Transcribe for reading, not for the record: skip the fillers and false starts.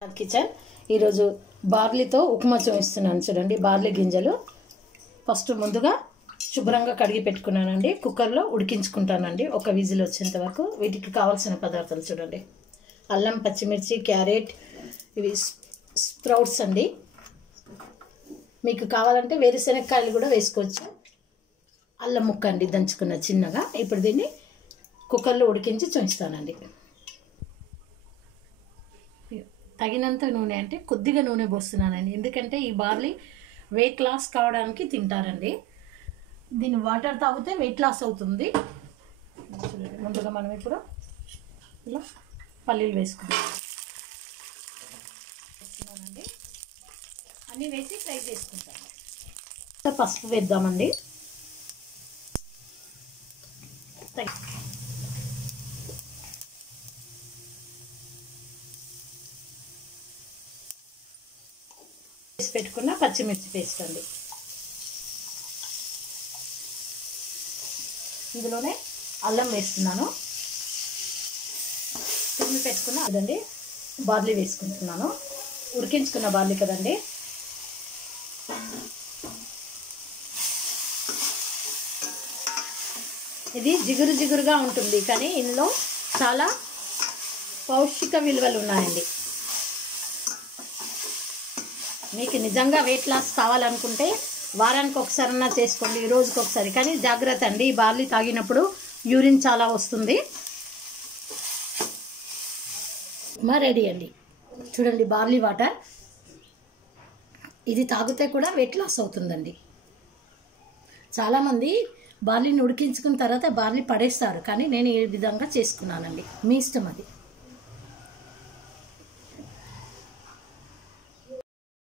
Kitchen ఈరోజు బార్లీతో ఉప్మా చూపిస్తున్నాను చూడండి. బార్లీ గింజలు ఫస్ట్ ముందుగా శుభ్రంగా కడిగి పెట్టుకున్నానండి. కుక్కర్లో ఉడికించుకుంటానండి ఒక విజిల్ వచ్చేంత వరకు. వీటికి కావాల్సిన పదార్థాలు చూడండి. అల్లం, పచ్చిమిర్చి, క్యారెట్, ఇవి స్ప్రౌట్స్ అండి. మీకు కావాలంటే వేరుశెనగకాయలు కూడా వేసుకోవచ్చు. అల్లం ముక్క అండి దంచుకున్న చిన్నగా. ఇప్పుడు దీన్ని కుక్కర్లో ఉడికించి చూపిస్తానండి. తగినంత నూనె అంటే కొద్దిగా నూనె పోస్తున్నానండి, ఎందుకంటే ఈ బార్లీ వెయిట్ లాస్ కావడానికి తింటారండి. దీన్ని వాటర్ తాగితే వెయిట్ లాస్ అవుతుంది. ముందుగా మనం ఇప్పుడు ఇలా పల్లీలు వేసుకున్నానండి. అన్నీ వేసి ఫ్రై చేసుకుంటాను. పసుపు వేద్దామండి. పెట్టుకున్న పచ్చిమిర్చి పేస్ట్ అండి. ఇందులోనే అల్లం వేస్తున్నాను. తురిమి పెట్టుకున్న అదండి బార్లీ వేసుకుంటున్నాను. ఉడికించుకున్న బార్లీ కదండి. ఇది జిగురు జిగురుగా ఉంటుంది, కానీ ఇందులో చాలా పౌష్టిక విలువలు ఉన్నాయండి. మీకు నిజంగా వెయిట్ లాస్ కావాలనుకుంటే వారానికి ఒకసారన్నా చేసుకోండి, రోజుకి ఒకసారి. కానీ జాగ్రత్త అండి, ఈ బార్లీ తాగినప్పుడు యూరిన్ చాలా వస్తుంది. ఉప్మా రెడీ అండి. చూడండి బార్లీ వాటర్, ఇది తాగితే కూడా వెయిట్ లాస్ అవుతుందండి. చాలామంది బార్లీని ఉడికించుకున్న తర్వాత బార్లీ పడేస్తారు, కానీ నేను ఈ విధంగా చేసుకున్నానండి. మీ ఇష్టం అది.